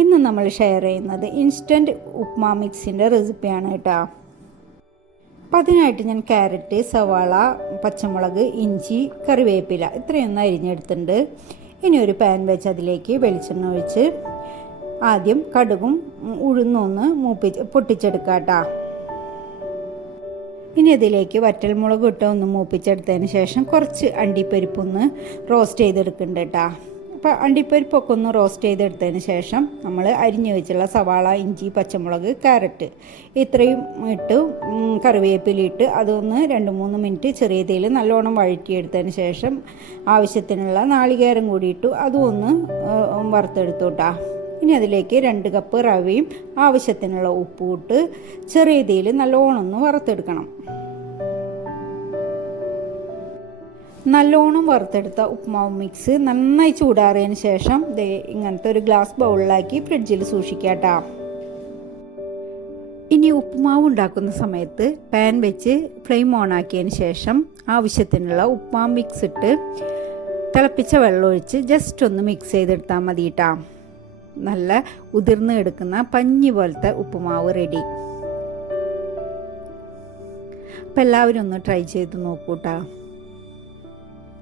ഇന്ന് നമ്മൾ ഷെയർ ചെയ്യുന്നത് ഇൻസ്റ്റൻറ്റ് ഉപ്മാ മിക്സിൻ്റെ റെസിപ്പിയാണ് കേട്ടോ. അപ്പം അതിനായിട്ട് ഞാൻ ക്യാരറ്റ്, സവാള, പച്ചമുളക്, ഇഞ്ചി, കറിവേപ്പില ഇത്രയൊന്നും അരിഞ്ഞെടുത്തിട്ടുണ്ട്. ഇനി ഒരു പാൻ വെച്ച് അതിലേക്ക് വെളിച്ചെണ്ണ ഒഴിച്ച് ആദ്യം കടുകും ഉഴുന്നൊന്ന് പൊട്ടിച്ചെടുക്കാം കേട്ടോ. ഇനി അതിലേക്ക് വറ്റൽമുളക് ഇട്ട് ഒന്ന് മൂപ്പിച്ചെടുത്തതിന് ശേഷം കുറച്ച് അണ്ടിപ്പരിപ്പൊന്ന് റോസ്റ്റ് ചെയ്തെടുക്കുന്നുണ്ട് കേട്ടോ. അപ്പോൾ അണ്ടിപ്പരിപ്പൊക്കെ ഒന്ന് റോസ്റ്റ് ചെയ്തെടുത്തതിന് ശേഷം നമ്മൾ അരിഞ്ഞു വെച്ചുള്ള സവാള, ഇഞ്ചി, പച്ചമുളക്, ക്യാരറ്റ് ഇത്രയും ഇട്ട് കറിവേപ്പിലിട്ട് അതൊന്ന് 2-3 മിനിറ്റ് ചെറിയ തീയിൽ നല്ലോണം വഴറ്റിയെടുത്തതിന് ശേഷം ആവശ്യത്തിനുള്ള നാളികേരം കൂടി ഇട്ടു അതും ഒന്ന് വറുത്തെടുത്തു കേട്ടോ. ഇനി അതിലേക്ക് 2 കപ്പ് റവയും ആവശ്യത്തിനുള്ള ഉപ്പും ഇട്ട് ചെറിയ തീയിൽ നല്ലോണം ഒന്ന് വറുത്തെടുക്കണം. നല്ലോണം വറുത്തെടുത്ത ഉപ്മാവ് മിക്സ് നന്നായി ചൂടാറിയതിന് ശേഷം ഇങ്ങനത്തെ ഒരു ഗ്ലാസ് ബൗളിലാക്കി ഫ്രിഡ്ജിൽ സൂക്ഷിക്കാം കേട്ടോ. ഇനി ഉപ്മാവ് ഉണ്ടാക്കുന്ന സമയത്ത് പാൻ വെച്ച് ഫ്ലെയിം ഓൺ ആക്കിയതിന് ശേഷം ആവശ്യത്തിനുള്ള ഉപ്മാവ് മിക്സ് ഇട്ട് തിളപ്പിച്ച വെള്ളം ഒഴിച്ച് ജസ്റ്റ് ഒന്ന് മിക്സ് ചെയ്തെടുത്താൽ മതി കേട്ടോ. നല്ല ഉതിർന്ന് എടുക്കുന്ന പഞ്ഞി പോലത്തെ ഉപ്പുമാവ് റെഡി. അപ്പം എല്ലാവരും ഒന്ന് ട്രൈ ചെയ്ത് നോക്കൂ കേട്ടോ.